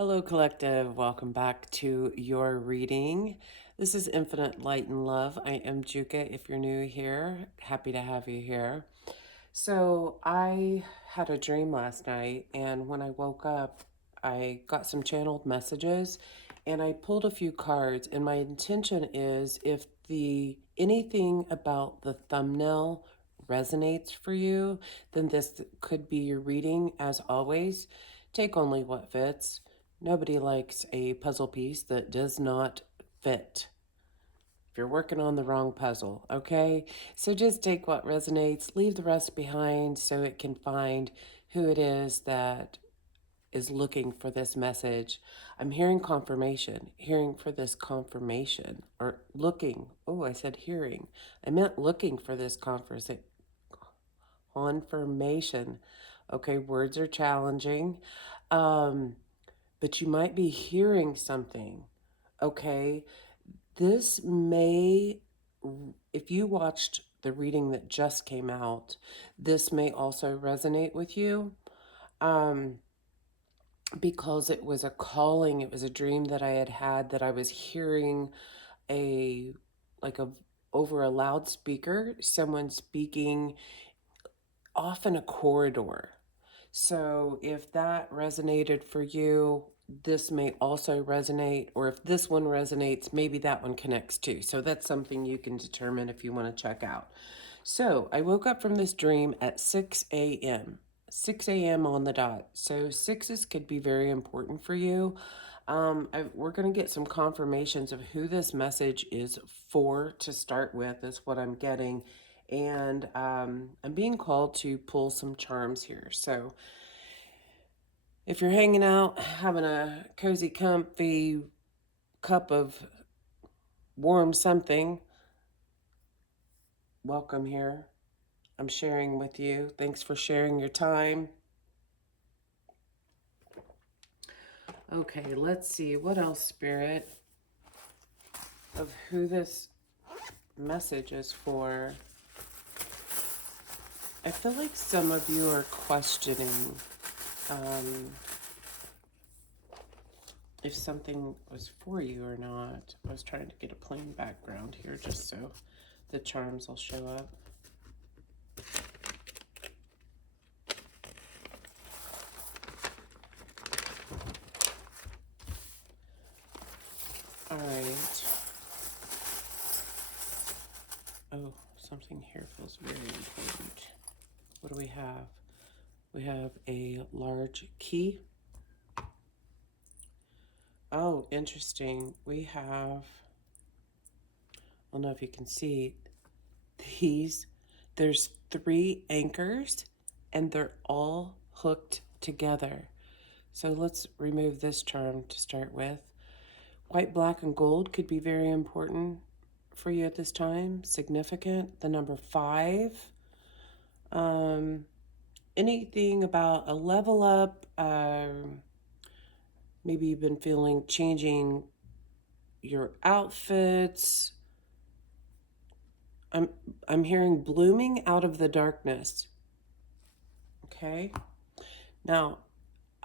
Hello, Collective. Welcome back to your reading. This is Infinite Light and Love. I am Juka. If you're new here, happy to have you here. So, I had a dream last night, and when I woke up, I got some channeled messages and I pulled a few cards. And my intention is if anything about the thumbnail resonates for you, then this could be your reading. As always, take only what fits. Nobody likes a puzzle piece that does not fit. If you're working on the wrong puzzle, okay? So just take what resonates, leave the rest behind so it can find who it is that is looking for this message. I'm hearing confirmation, hearing for this confirmation, or looking. Oh, I said hearing. I meant looking for this confirmation. Okay, words are challenging. Um, but you might be hearing something, okay? This may, if you watched the reading that just came out, this may also resonate with you um, because it was a calling, it was a dream that I had that I was hearing a, like a, over a loudspeaker, someone speaking off in a corridor. So if that resonated for you, this may also resonate, or if this one resonates, maybe that one connects too. So that's something you can determine if you want to check out. So I woke up from this dream at 6 a.m. 6 a.m. on the dot. So sixes could be very important for you. We're going to get some confirmations of who this message is for to start with, is what I'm getting. And I'm being called to pull some charms here. So if you're hanging out, having a cozy, comfy cup of warm something, welcome here. I'm sharing with you. Thanks for sharing your time. Okay, let's see. What else, Spirit, of who this message is for? I feel like some of you are questioning if something was for you or not. I was trying to get a plain background here just so the charms will show up. All right. Oh, something here feels very important. What do we have? We have a large key. Oh, interesting. We have, I don't know if you can see these. There's 3 anchors and they're all hooked together. So let's remove this charm to start with. White, black, and gold could be very important for you at this time. Significant. The number 5. Anything about a level up. Maybe you've been feeling changing your outfits. I'm hearing blooming out of the darkness. Okay. Now,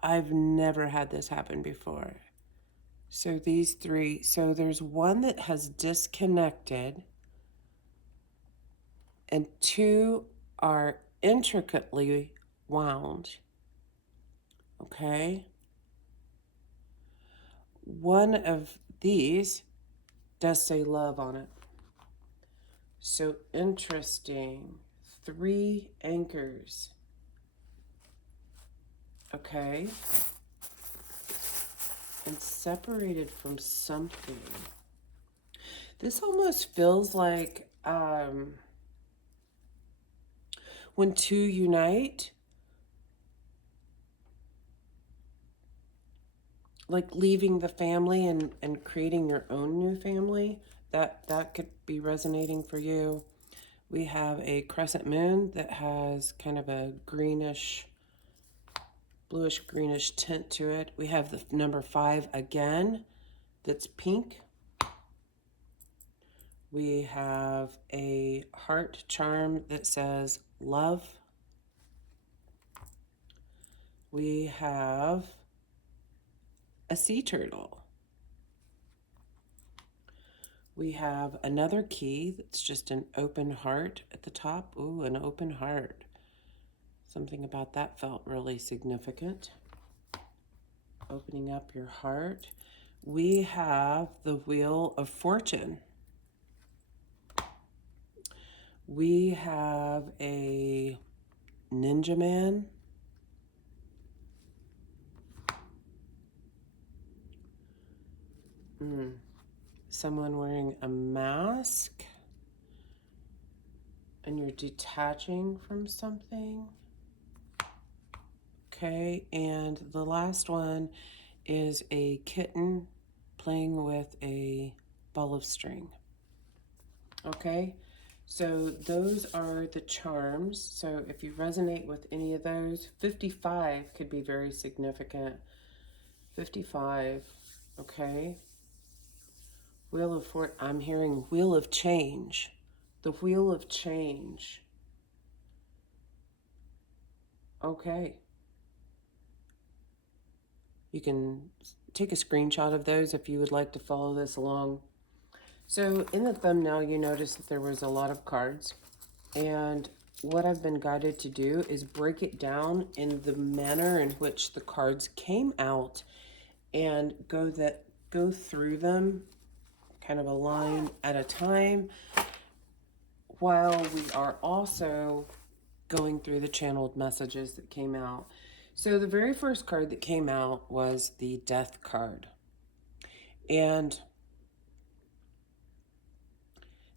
I've never had this happen before. So these 3, so there's one that has disconnected and 2 are intricately wound. Okay. One of these does say love on it. So interesting. 3 anchors. Okay. And separated from something. This almost feels like when 2 unite, like leaving the family and creating your own new family. That could be resonating for you. We have a crescent moon that has kind of a greenish, bluish greenish tint to it. We have the number 5 again, that's pink. We have a heart charm that says love. We have a sea turtle. We have another key that's just an open heart at the top. Ooh, an open heart. Something about that felt really significant. Opening up your heart. We have the Wheel of Fortune. We have a ninja man. Someone wearing a mask. And you're detaching from something. Okay, and the last one is a kitten playing with a ball of string. Okay, so those are the charms. So if you resonate with any of those, 55 could be very significant. 55, okay. I'm hearing Wheel of Change. The Wheel of Change. Okay. You can take a screenshot of those if you would like to follow this along. So in the thumbnail, you notice that there was a lot of cards. And what I've been guided to do is break it down in the manner in which the cards came out and go through them kind of a line at a time, while we are also going through the channeled messages that came out. So the very first card that came out was the Death card. And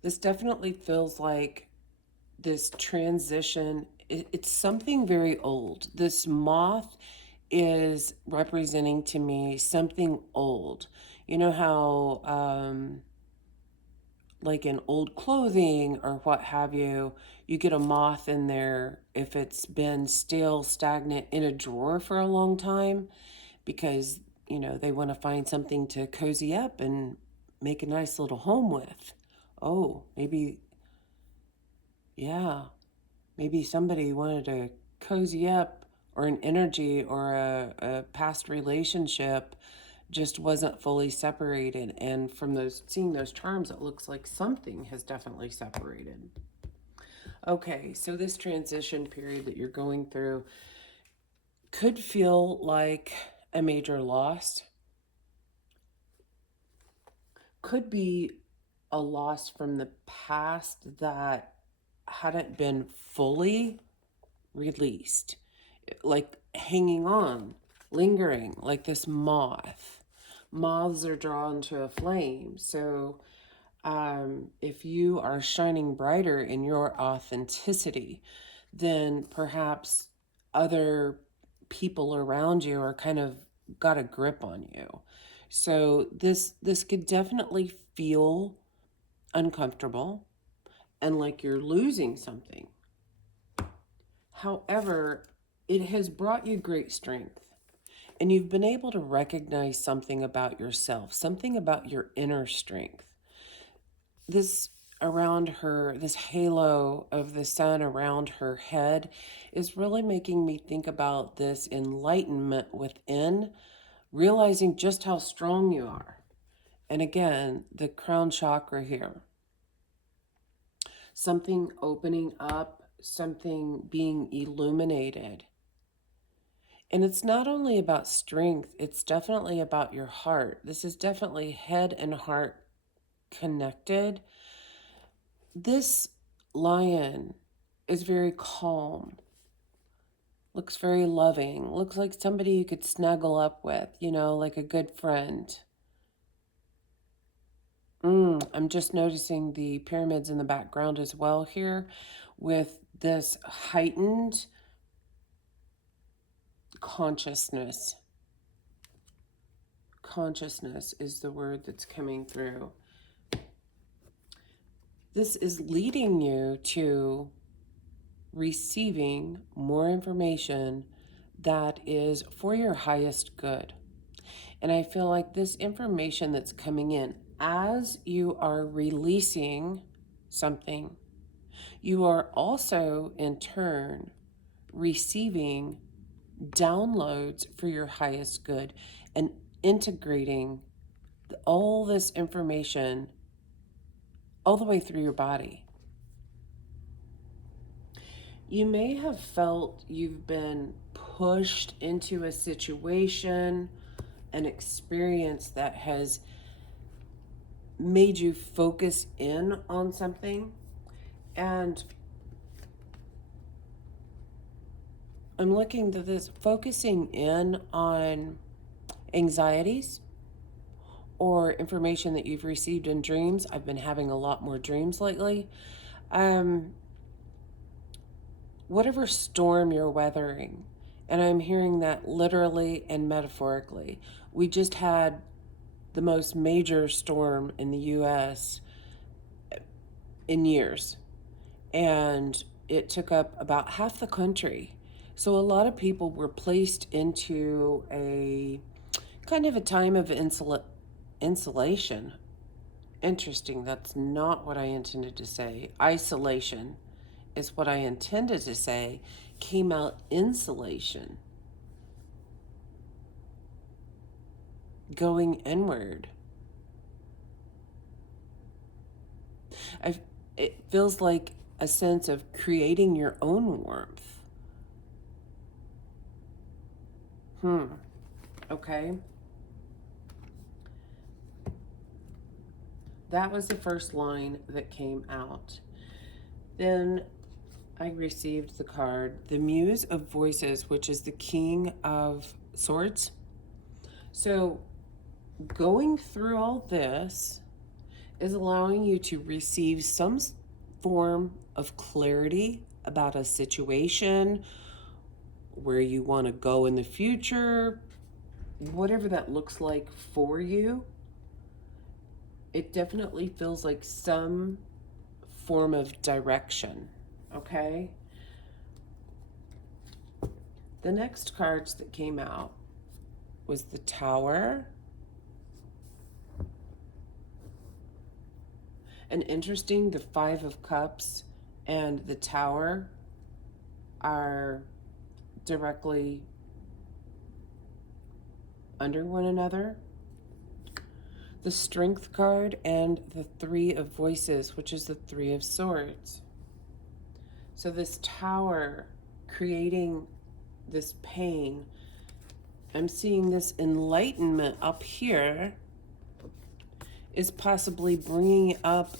this definitely feels like this transition. It's something very old. This moth is representing to me something old. You know how, like in old clothing or what have you, you get a moth in there if it's been stale, stagnant in a drawer for a long time, because, you know, they want to find something to cozy up and make a nice little home with. Oh, maybe, yeah, maybe somebody wanted to cozy up, or an energy or a past relationship just wasn't fully separated. And from those, seeing those charms, it looks like something has definitely separated. Okay, so this transition period that you're going through could feel like a major loss. Could be a loss from the past that hadn't been fully released, like hanging on, lingering, like this moth. Moths are drawn to a flame. So if you are shining brighter in your authenticity, then perhaps other people around you are kind of got a grip on you. So this could definitely feel uncomfortable and like you're losing something. However, it has brought you great strength, and you've been able to recognize something about yourself, something about your inner strength. This around her, this halo of the sun around her head is really making me think about this enlightenment within, realizing just how strong you are. And again, the crown chakra here. Something opening up, something being illuminated. And it's not only about strength, it's definitely about your heart. This is definitely head and heart connected. This lion is very calm, looks very loving, looks like somebody you could snuggle up with, you know, like a good friend. I'm just noticing the pyramids in the background as well here, with this heightened consciousness. Consciousness is the word that's coming through. This is leading you to receiving more information that is for your highest good. And I feel like this information that's coming in as you are releasing something, you are also in turn receiving downloads for your highest good. And integrating all this information all the way through your body. You may have felt you've been pushed into a situation, an experience that has made you focus in on something. And I'm looking at this, focusing in on anxieties or information that you've received in dreams. I've been having a lot more dreams lately. Whatever storm you're weathering, and I'm hearing that literally and metaphorically. We just had the most major storm in the US in years, and it took up about half the country. So a lot of people were placed into a kind of a time of insulation. Interesting, that's not what I intended to say. Isolation is what I intended to say. Came out insulation. Going inward. It feels like a sense of creating your own warmth. Okay. That was the first line that came out. Then I received the card, the Muse of Voices, which is the King of Swords. So going through all this is allowing you to receive some form of clarity about a situation, where you want to go in the future, whatever that looks like for you. It definitely feels like some form of direction, okay? The next cards that came out was the Tower. And interesting, the Five of Cups and the Tower are directly under one another. The Strength card and the Three of Voices, which is the Three of Swords. So this Tower creating this pain, I'm seeing this enlightenment up here is possibly bringing up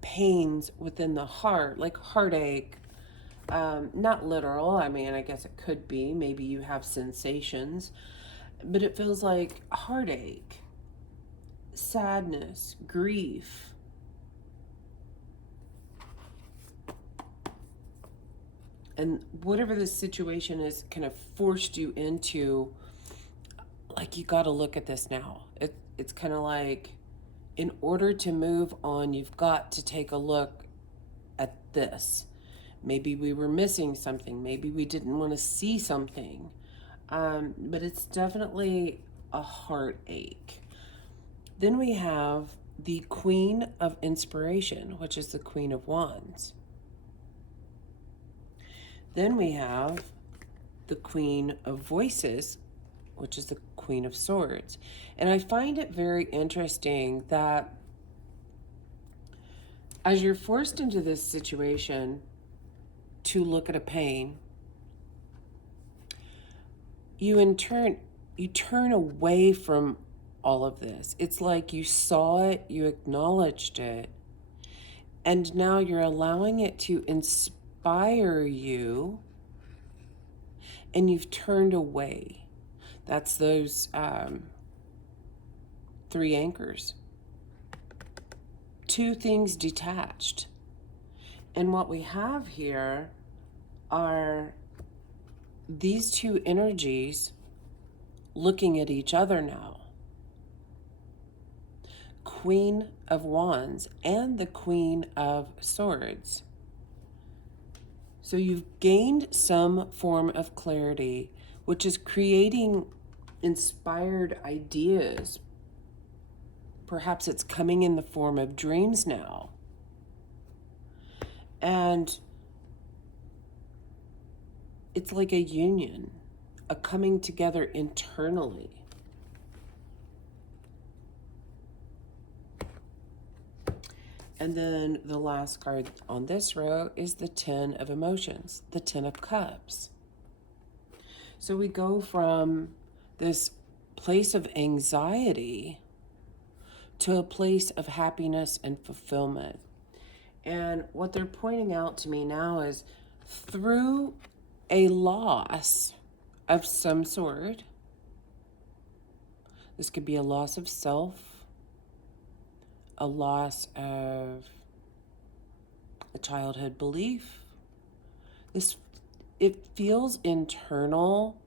pains within the heart, like heartache. Not literal, I mean, I guess it could be. Maybe you have sensations, but it feels like heartache, sadness, grief. And whatever this situation is kind of forced you into, like, you got to look at this now. It's kind of like, in order to move on, you've got to take a look at this. Maybe we were missing something. Maybe we didn't want to see something. But it's definitely a heartache. Then we have the Queen of Inspiration, which is the Queen of Wands. Then we have the Queen of Voices, which is the Queen of Swords. And I find it very interesting that as you're forced into this situation to look at a pain, you turn away from all of this. It's like you saw it, you acknowledged it, and now you're allowing it to inspire you, and you've turned away. That's those three anchors. Two things detached. And what we have here are these two energies looking at each other now. Queen of Wands and the Queen of Swords. So you've gained some form of clarity, which is creating inspired ideas. Perhaps it's coming in the form of dreams now. And it's like a union, a coming together internally. And then the last card on this row is the Ten of Emotions, the Ten of Cups. So we go from this place of anxiety to a place of happiness and fulfillment. And what they're pointing out to me now is through a loss of some sort, this could be a loss of self, a loss of a childhood belief. It feels internal.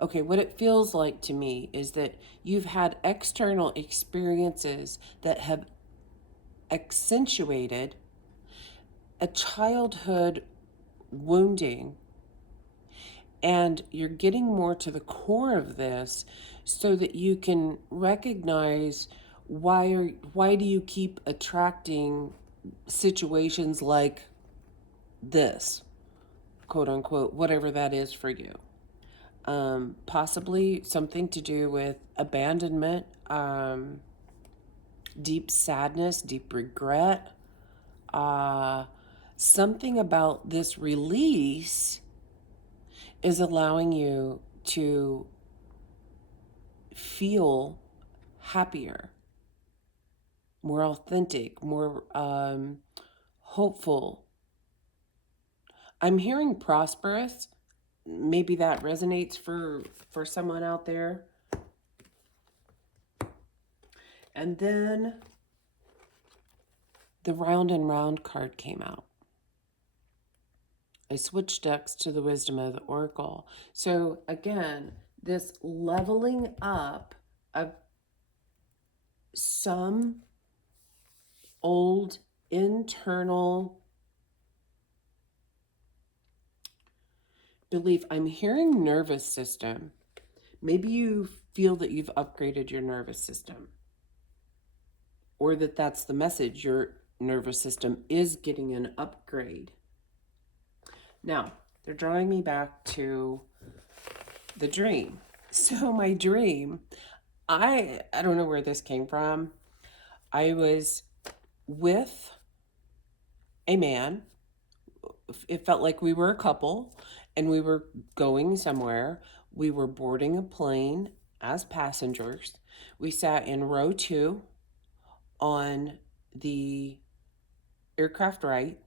Okay, what it feels like to me is that you've had external experiences that have accentuated a childhood wounding, and you're getting more to the core of this so that you can recognize why do you keep attracting situations like this, quote unquote, whatever that is for you. Possibly something to do with abandonment, deep sadness, deep regret. Something about this release is allowing you to feel happier, more authentic, more hopeful. I'm hearing prosperous. Maybe that resonates for someone out there. And then the Round and Round card came out. I switched decks to the Wisdom of the Oracle. So again, this leveling up of some old internal belief. I'm hearing nervous system. Maybe you feel that you've upgraded your nervous system, or that that's the message. Your nervous system is getting an upgrade. Now, they're drawing me back to the dream. So my dream, I don't know where this came from. I was with a man. It felt like we were a couple and we were going somewhere. We were boarding a plane as passengers. We sat in row 2 on the aircraft right.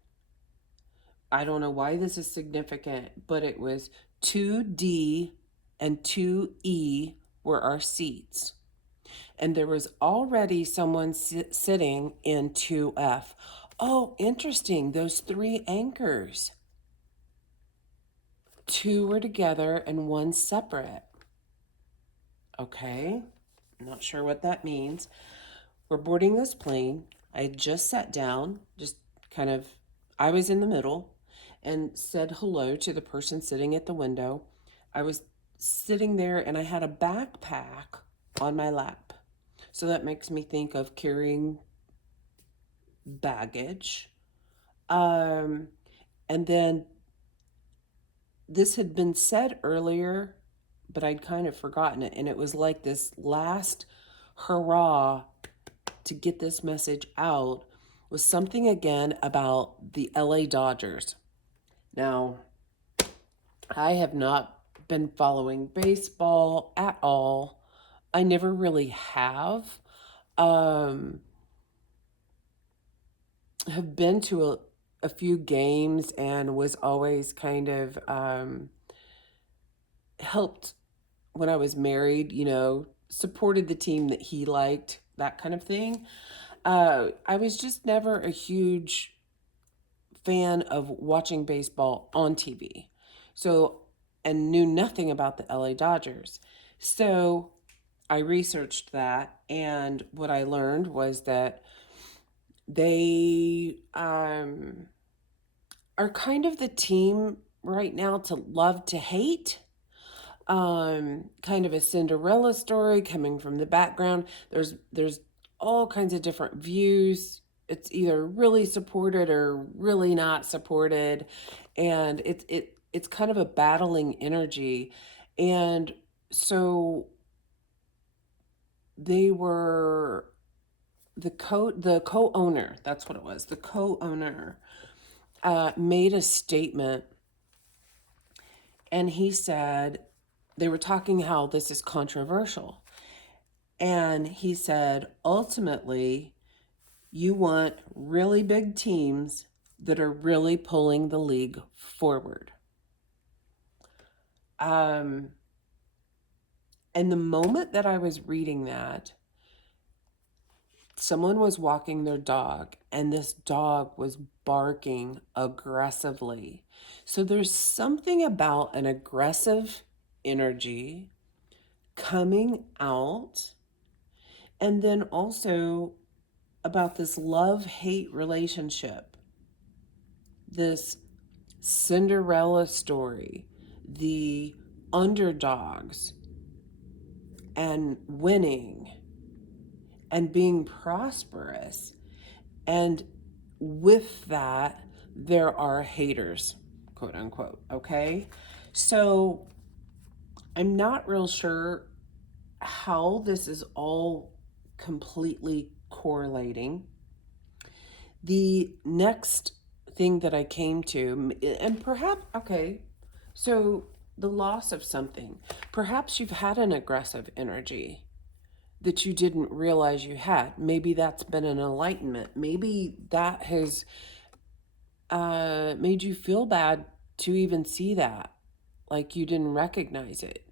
I don't know why this is significant, but it was 2D and 2E were our seats. And there was already someone sitting in 2F. Oh, interesting. Those 3 anchors. 2 were together and 1 separate. Okay, not sure what that means. We're boarding this plane. I had just sat down, I was in the middle and said hello to the person sitting at the window. I was sitting there and I had a backpack on my lap. So that makes me think of carrying baggage. And then this had been said earlier, but I'd kind of forgotten it. And it was like this last hurrah to get this message out was something again about the LA Dodgers. Now, I have not been following baseball at all. I never really have. Have been to a few games and was always kind of helped when I was married, supported the team that he liked, that kind of thing. I was just never a huge fan of watching baseball on TV. So, and knew nothing about the LA Dodgers. So I researched that, and what I learned was that they are kind of the team right now to love to hate. Kind of a Cinderella story coming from the background. There's all kinds of different views. It's either really supported or really not supported, and it's kind of a battling energy. And so they were the co-owner, that's what it was. The co-owner made a statement, and he said, they were talking how this is controversial. And he said, ultimately, you want really big teams that are really pulling the league forward. And the moment that I was reading that, someone was walking their dog, and this dog was barking aggressively. So there's something about an aggressive energy coming out, and then also about this love-hate relationship, this Cinderella story, the underdogs and winning and being prosperous. And with that, there are haters, quote unquote. Okay. So I'm not real sure how this is all completely correlating. The next thing that I came to, and perhaps, okay, so the loss of something. Perhaps you've had an aggressive energy that you didn't realize you had. Maybe that's been an enlightenment. Maybe that has made you feel bad to even see that, like you didn't recognize it.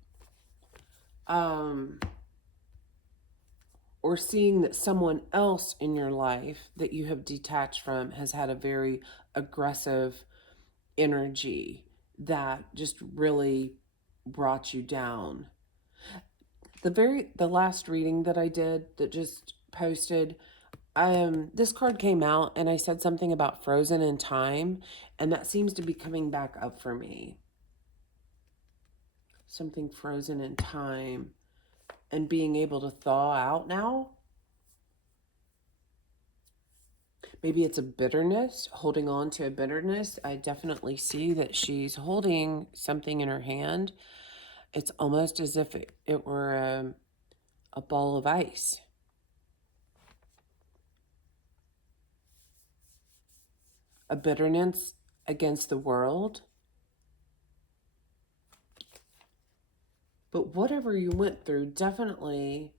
Or seeing that someone else in your life that you have detached from has had a very aggressive energy that just really brought you down. The last reading that I did that just posted, this card came out and I said something about frozen in time, and that seems to be coming back up for me. Something frozen in time and being able to thaw out now. Maybe it's a bitterness, holding on to a bitterness. I definitely see that she's holding something in her hand. It's almost as if it were a ball of ice. A bitterness against the world. But whatever you went through definitely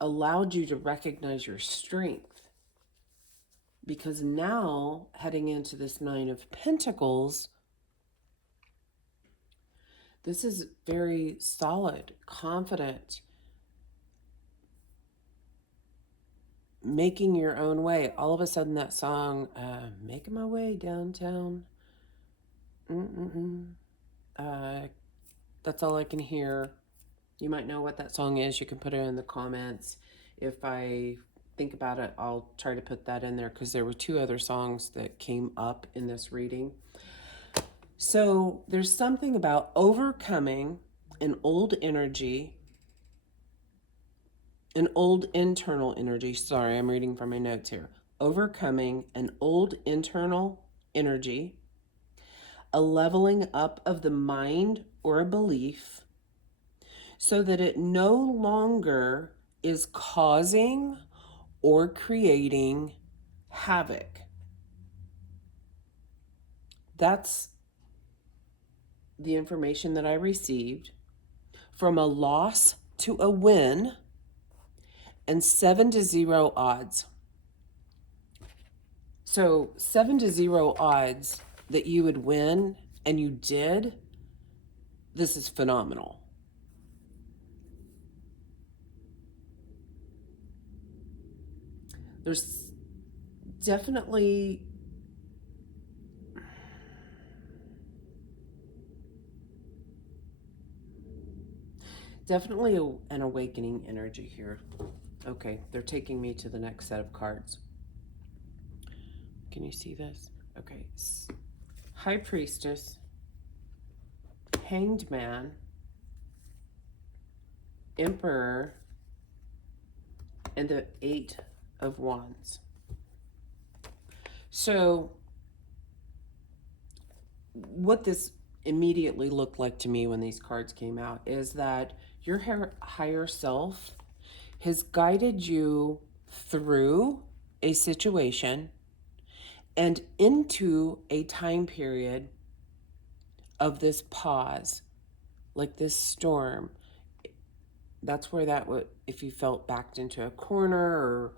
allowed you to recognize your strength. Because now, heading into this Nine of Pentacles, this is very solid, confident, making your own way. All of a sudden, that song, Making My Way Downtown, that's all I can hear. You might know what that song is. You can put it in the comments. If I think about it, I'll try to put that in there, because there were two other songs that came up in this reading. So there's something about overcoming an old energy, an old internal energy. Sorry, I'm reading from my notes here. Overcoming an old internal energy, a leveling up of the mind or a belief, so that it no longer is causing or creating havoc. That's the information that I received. From a loss to a win, and 7-0 odds. So 7-0 odds that you would win, and you did. This is phenomenal. There's definitely an awakening energy here. Okay, they're taking me to the next set of cards. Can you see this? Okay. High Priestess, Hanged Man, Emperor, and the 8 of Wands. So what this immediately looked like to me when these cards came out is that your higher self has guided you through a situation and into a time period of this pause, like this storm. That's where that would, if you felt backed into a corner or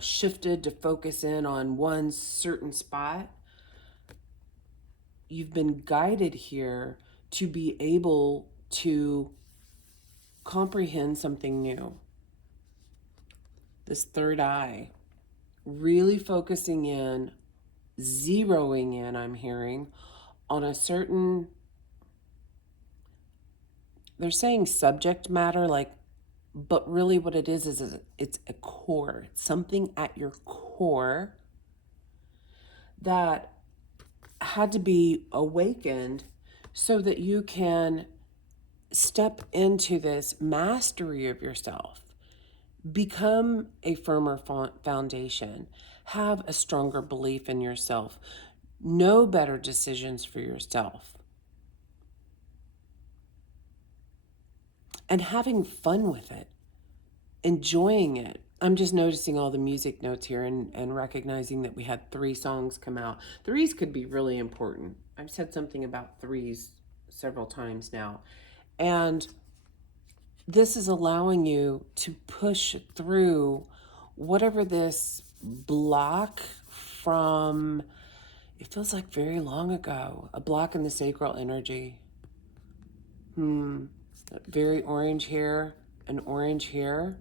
shifted to focus in on one certain spot, you've been guided here to be able to comprehend something new. This third eye, really focusing in, zeroing in, I'm hearing, on a certain, they're saying subject matter, like, but really what it is it's a core. It's something at your core that had to be awakened so that you can step into this mastery of yourself, become a firmer foundation, have a stronger belief in yourself, know better decisions for yourself, and having fun with it, enjoying it. I'm just noticing all the music notes here and recognizing that we had 3 songs come out. Threes could be really important. I've said something about threes several times now. And this is allowing you to push through whatever this block from, it feels like very long ago, a block in the sacral energy. Very orange here, an orange here.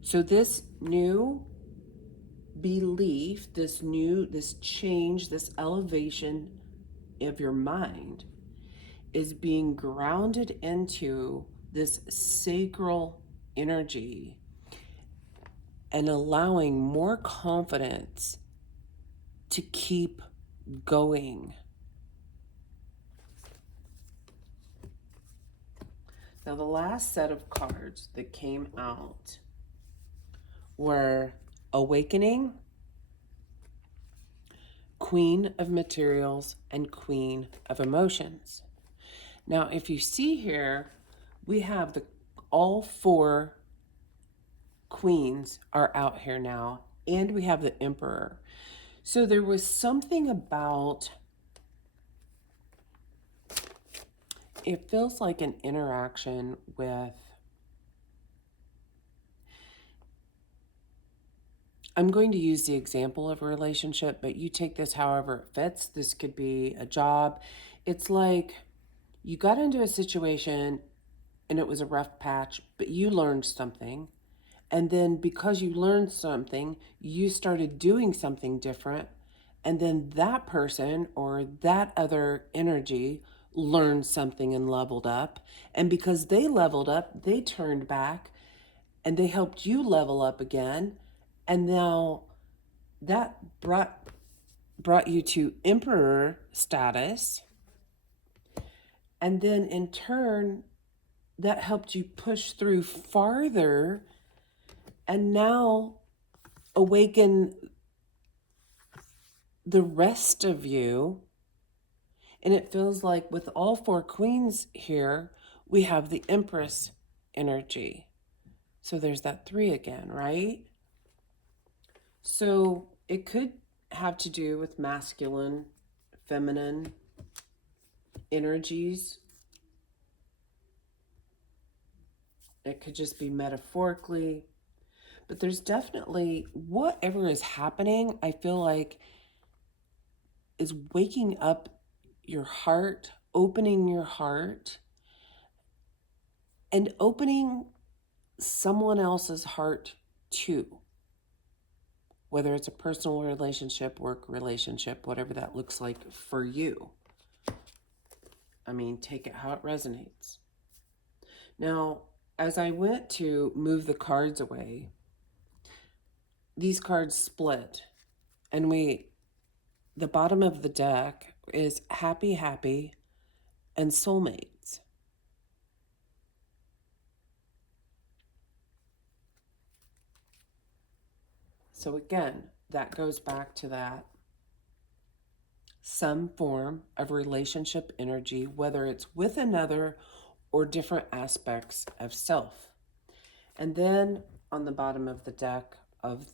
So this new belief, this change, this elevation of your mind is being grounded into this sacral energy and allowing more confidence to keep going. Now, the last set of cards that came out were Awakening, Queen of Materials, and Queen of Emotions. Now, if you see here, we have all 4 queens are out here now, and we have the Emperor. So there was something about, it feels like an interaction with, I'm going to use the example of a relationship, but you take this however it fits. This could be a job. It's like you got into a situation and it was a rough patch, but you learned something. And then because you learned something, you started doing something different. And then that person or that other energy learned something and leveled up. And because they leveled up, they turned back and they helped you level up again. And now that brought you to Emperor status. And then in turn, that helped you push through farther and now awaken the rest of you. And it feels like with all 4 queens here, we have the Empress energy. So there's that 3 again, right? So it could have to do with masculine, feminine energies. It could just be metaphorically. But there's definitely, whatever is happening, I feel like is waking up your heart, opening your heart, and opening someone else's heart too. Whether it's a personal relationship, work relationship, whatever that looks like for you. I mean, take it how it resonates. Now, as I went to move the cards away, these cards split. And the bottom of the deck is happy, happy, and soulmates. So again, that goes back to that some form of relationship energy, whether it's with another or different aspects of self. And then on the bottom of the deck of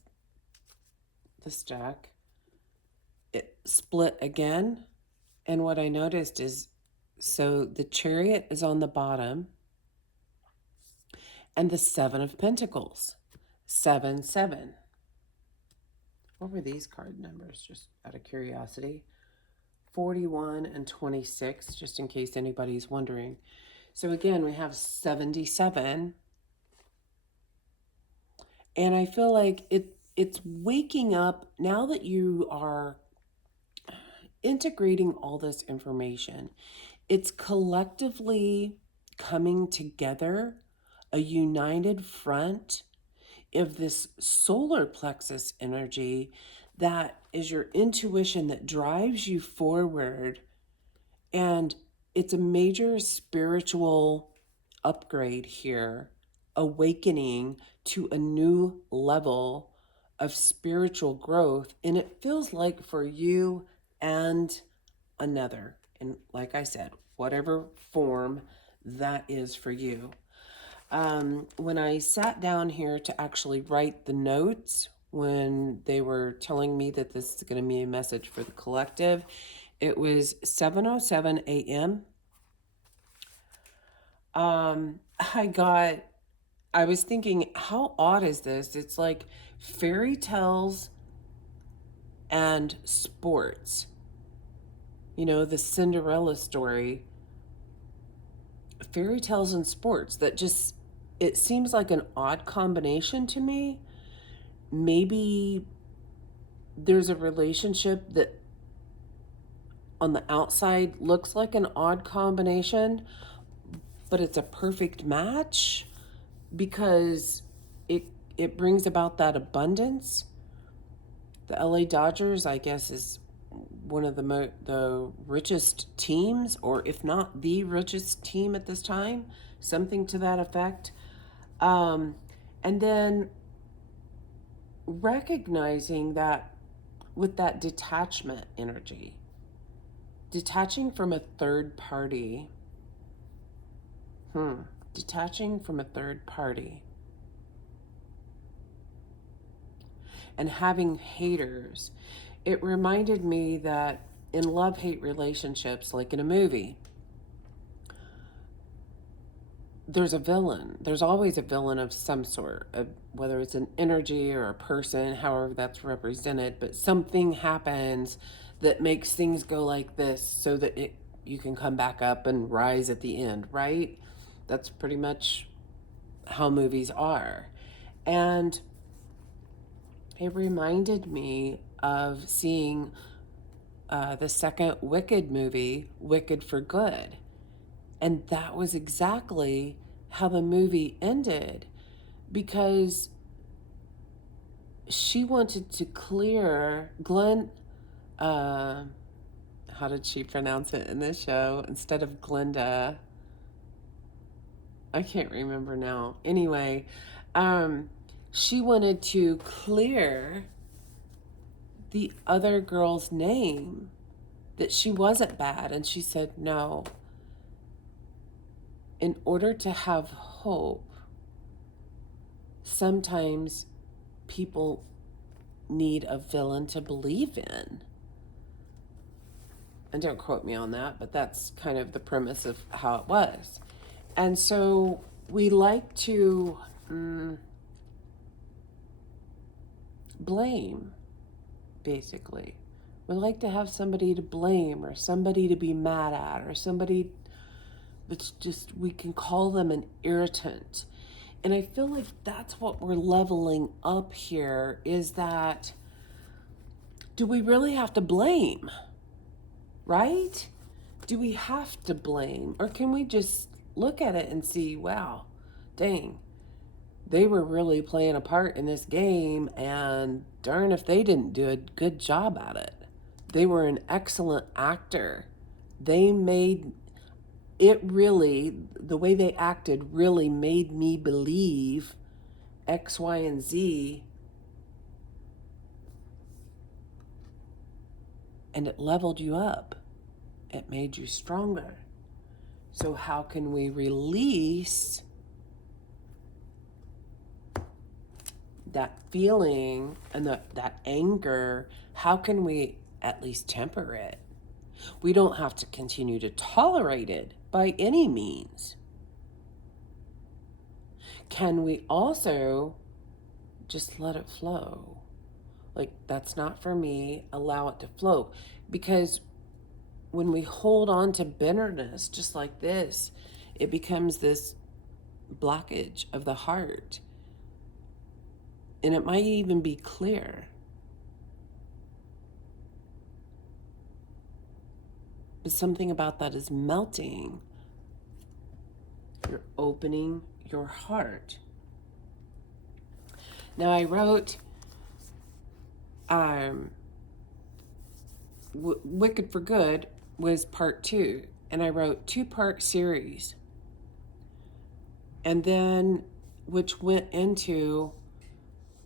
this deck, it split again. And what I noticed is, so the Chariot is on the bottom and the Seven of Pentacles, 7-7. What were these card numbers, just out of curiosity? 41 and 26, just in case anybody's wondering. So again, we have 77. And I feel like it's waking up now that you are integrating all this information. It's collectively coming together, a united front of this solar plexus energy that is your intuition that drives you forward. And it's a major spiritual upgrade here, awakening to a new level of spiritual growth. And it feels like for you and another. And like I said, whatever form that is for you. When I sat down here to actually write the notes, when they were telling me that this is going to be a message for the collective, it was 7:07 a.m. I was thinking, how odd is this? It's like fairy tales and sports. You know, the Cinderella story. Fairy tales and sports, that just, it seems like an odd combination to me. Maybe there's a relationship that on the outside looks like an odd combination, but it's a perfect match because it brings about that abundance. The LA Dodgers, I guess, is one of the richest teams, or if not the richest team at this time, something to that effect. And then recognizing that with that detachment energy, detaching from a third party, detaching from a third party and having haters, it reminded me that in love-hate relationships, like in a movie, there's a villain. There's always a villain of some sort, whether it's an energy or a person, however that's represented, but something happens that makes things go like this so that you can come back up and rise at the end, right? That's pretty much how movies are. And it reminded me of seeing the second Wicked movie, Wicked for Good. And that was exactly how the movie ended, because she wanted to clear Glenn. How did she pronounce it in this show? Instead of Glenda, I can't remember now. Anyway, she wanted to clear the other girl's name, that she wasn't bad. And she said, no, in order to have hope, sometimes people need a villain to believe in. And don't quote me on that, but that's kind of the premise of how it was. And so we like to blame, basically. We like to have somebody to blame, or somebody to be mad at, or somebody that's just, we can call them an irritant. And I feel like that's what we're leveling up here, is that, do we really have to blame? Right? Do we have to blame? Or can we just look at it and see, wow, dang, they were really playing a part in this game, and darn if they didn't do a good job at it. They were an excellent actor. They made it really, the way they acted really made me believe X, Y, and Z. and it leveled you up. It made you stronger. So how can we release that feeling and that anger? How can we at least temper it? We don't have to continue to tolerate it by any means. Can we also just let it flow? Like, that's not for me, allow it to flow. Because when we hold on to bitterness just like this, it becomes this blockage of the heart. And it might even be clear. But something about that is melting. You're opening your heart. Now, I wrote Wicked for Good was part 2, and I wrote 2-part series, and then which went into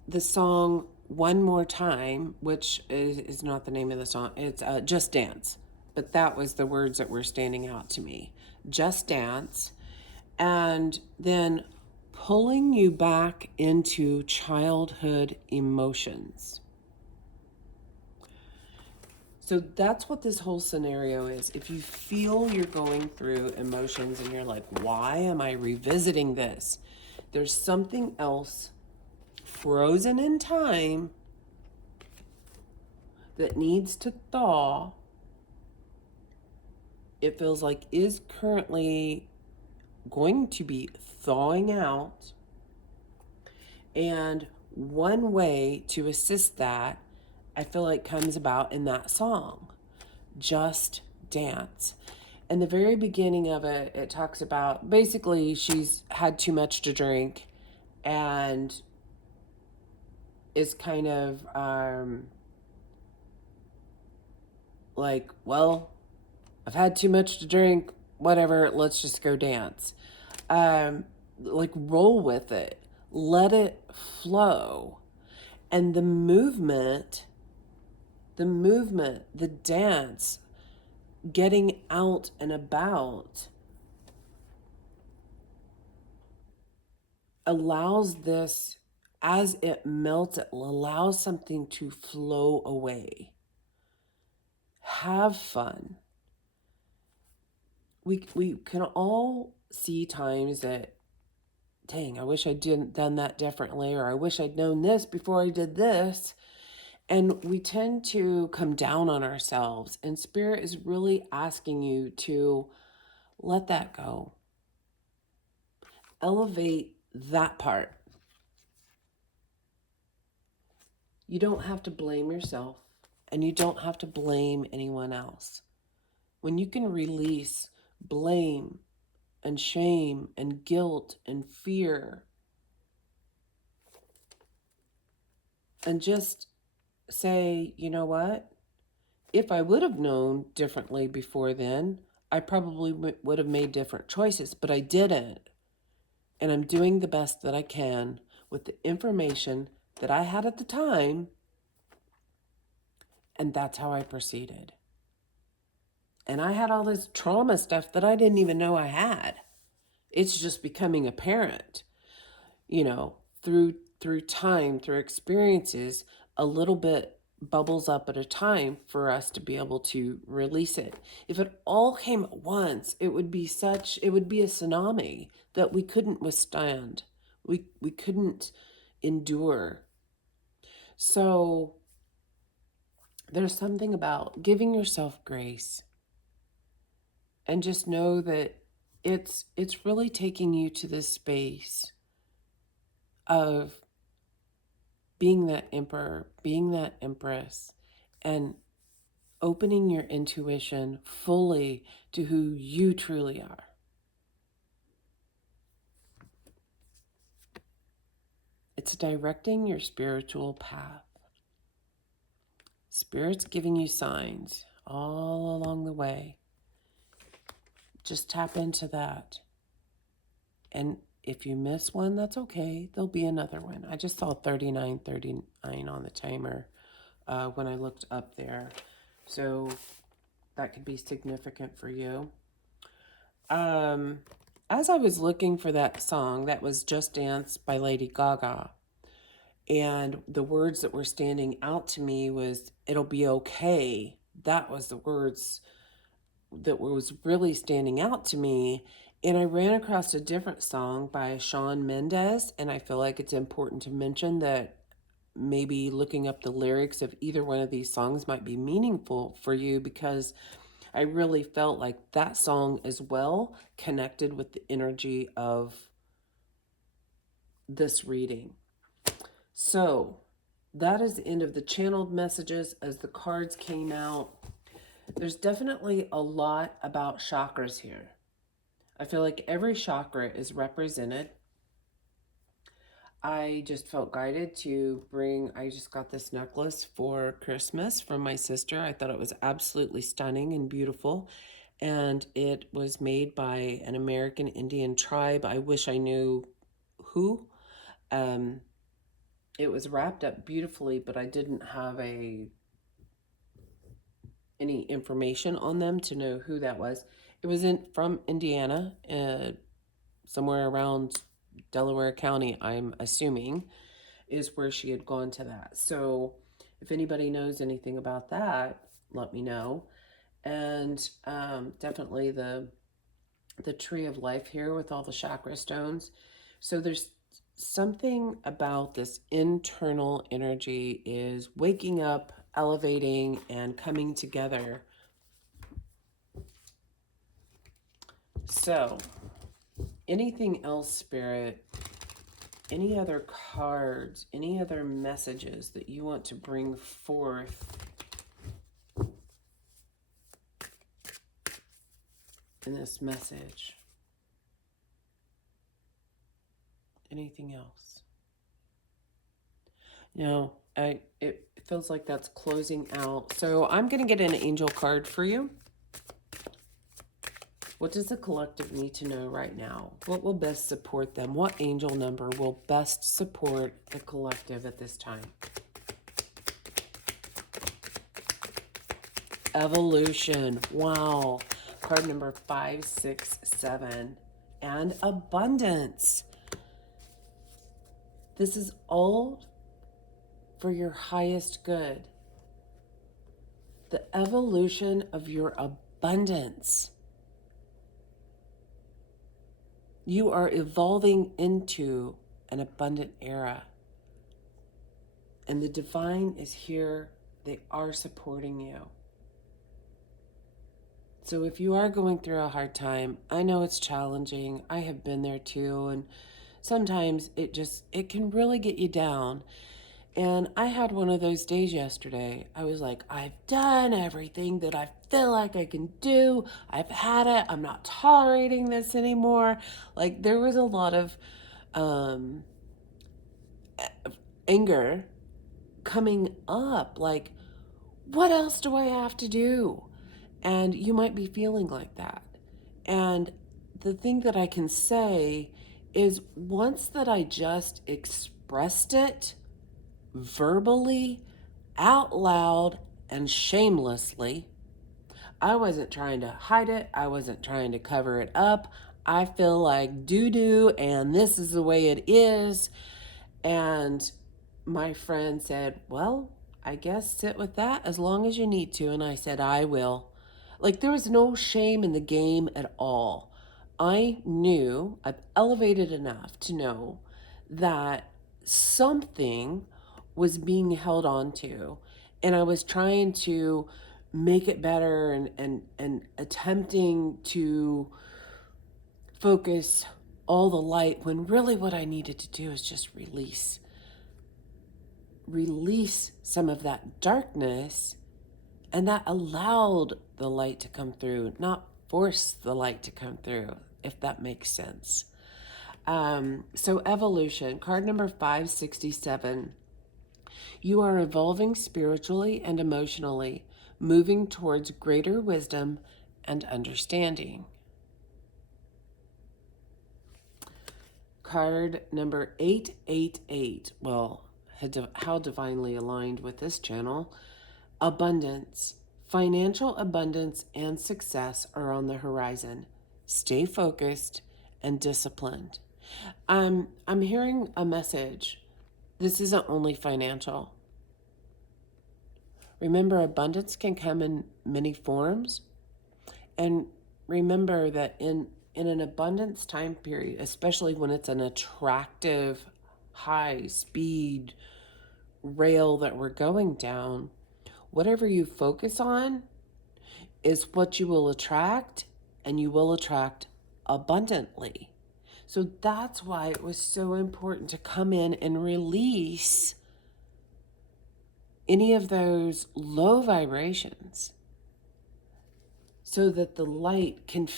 the song One More Time, which is not the name of the song. It's Just Dance, but that was the words that were standing out to me. Just Dance, and then pulling you back into childhood emotions. So that's what this whole scenario is. If you feel you're going through emotions and you're like, why am I revisiting this? There's something else frozen in time that needs to thaw. It feels like is currently going to be thawing out. And one way to assist that, I feel like, comes about in that song, Just Dance. In the very beginning of it, it talks about basically she's had too much to drink and is kind of like, well, I've had too much to drink, whatever, let's just go dance. Like, roll with it, let it flow. And the movement, the dance, getting out and about allows this, as it melts, it allows something to flow away. Have fun. We can all see times that, dang, I wish I'd done that differently, or I wish I'd known this before I did this. And we tend to come down on ourselves, and Spirit is really asking you to let that go. Elevate that part. You don't have to blame yourself, and you don't have to blame anyone else. When you can release blame and shame and guilt and fear, and just say, you know what? If I would have known differently before then, I probably would have made different choices, but I didn't. And I'm doing the best that I can with the information that I had at the time, and that's how I proceeded. And I had all this trauma stuff that I didn't even know I had. It's just becoming apparent, you know, through time, through experiences, a little bit bubbles up at a time for us to be able to release it. If it all came at once, it would be a tsunami that we couldn't withstand. We couldn't endure. So there's something about giving yourself grace, and just know that it's really taking you to this space of being that emperor, being that empress, and opening your intuition fully to who you truly are. It's directing your spiritual path. Spirit's giving you signs all along the way. Just tap into that. And if you miss one, that's okay. There'll be another one. I just saw 3939 on the timer when I looked up there. So that could be significant for you. Um, as I was looking for that song, that was Just Dance by Lady Gaga. And the words that were standing out to me was, it'll be okay. That was the words that was really standing out to me. And I ran across a different song by Shawn Mendes. And I feel like it's important to mention that maybe looking up the lyrics of either one of these songs might be meaningful for you, because I really felt like that song as well connected with the energy of this reading. So that is the end of the channeled messages as the cards came out. There's definitely a lot about chakras here. I feel like every chakra is represented. I just felt guided to bring, I just got this necklace for Christmas from my sister. I thought it was absolutely stunning and beautiful. And it was made by an American Indian tribe. I wish I knew who. Um, it was wrapped up beautifully, but I didn't have any information on them to know who that was. It was from Indiana, somewhere around Delaware County, I'm assuming, is where she had gone to that. So if anybody knows anything about that, let me know. And definitely the tree of life here with all the chakra stones. So there's something about this internal energy is waking up, elevating, and coming together. So anything else, Spirit? Any other cards, any other messages that you want to bring forth in this message? Anything else? No, it feels like that's closing out. So I'm going to get an angel card for you. What does the collective need to know right now? What will best support them? What angel number will best support the collective at this time? Evolution. Wow. Card number 5, 6, 7. And abundance. This is all for your highest good. The evolution of your abundance. You are evolving into an abundant era. And the divine is here. They are supporting you. So if you are going through a hard time, I know it's challenging. I have been there too. And sometimes it can really get you down. And I had one of those days yesterday. I was like, I've done everything that I feel like I can do. I've had it. I'm not tolerating this anymore. Like, there was a lot of anger coming up. Like, what else do I have to do? And you might be feeling like that. And the thing that I can say is, once that I just expressed it verbally, out loud, and shamelessly, I wasn't trying to hide it. I wasn't trying to cover it up. I feel like doo-doo, and this is the way it is. And my friend said, well, I guess sit with that as long as you need to. And I said, I will. Like, there was no shame in the game at all. I knew, I've elevated enough to know that something was being held on to. And I was trying to make it better and attempting to focus all the light, when really what I needed to do is just release some of that darkness, and that allowed the light to come through, not force the light to come through, if that makes sense. So evolution, card number 567. You are evolving spiritually and emotionally, moving towards greater wisdom and understanding. Card number 888. Well, how divinely aligned with this channel. Abundance. Financial abundance and success are on the horizon. Stay focused and disciplined. I'm hearing a message. This isn't only financial. Remember, abundance can come in many forms. And remember that in an abundance time period, especially when it's an attractive, high speed rail that we're going down, whatever you focus on is what you will attract, and you will attract abundantly. So that's why it was so important to come in and release any of those low vibrations so that the light can,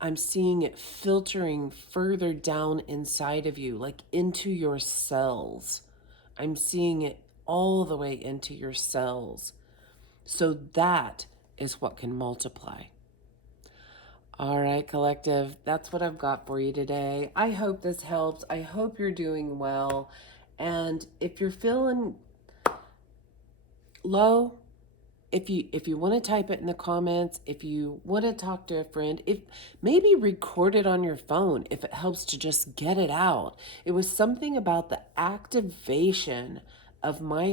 I'm seeing it filtering further down inside of you, like into your cells. I'm seeing it all the way into your cells. So that is what can multiply. All right, collective, that's what I've got for you today. I hope this helps. I hope you're doing well. And if you're feeling low, if you want to type it in the comments, if you want to talk to a friend, if maybe record it on your phone if it helps to just get it out. It was something about the activation of my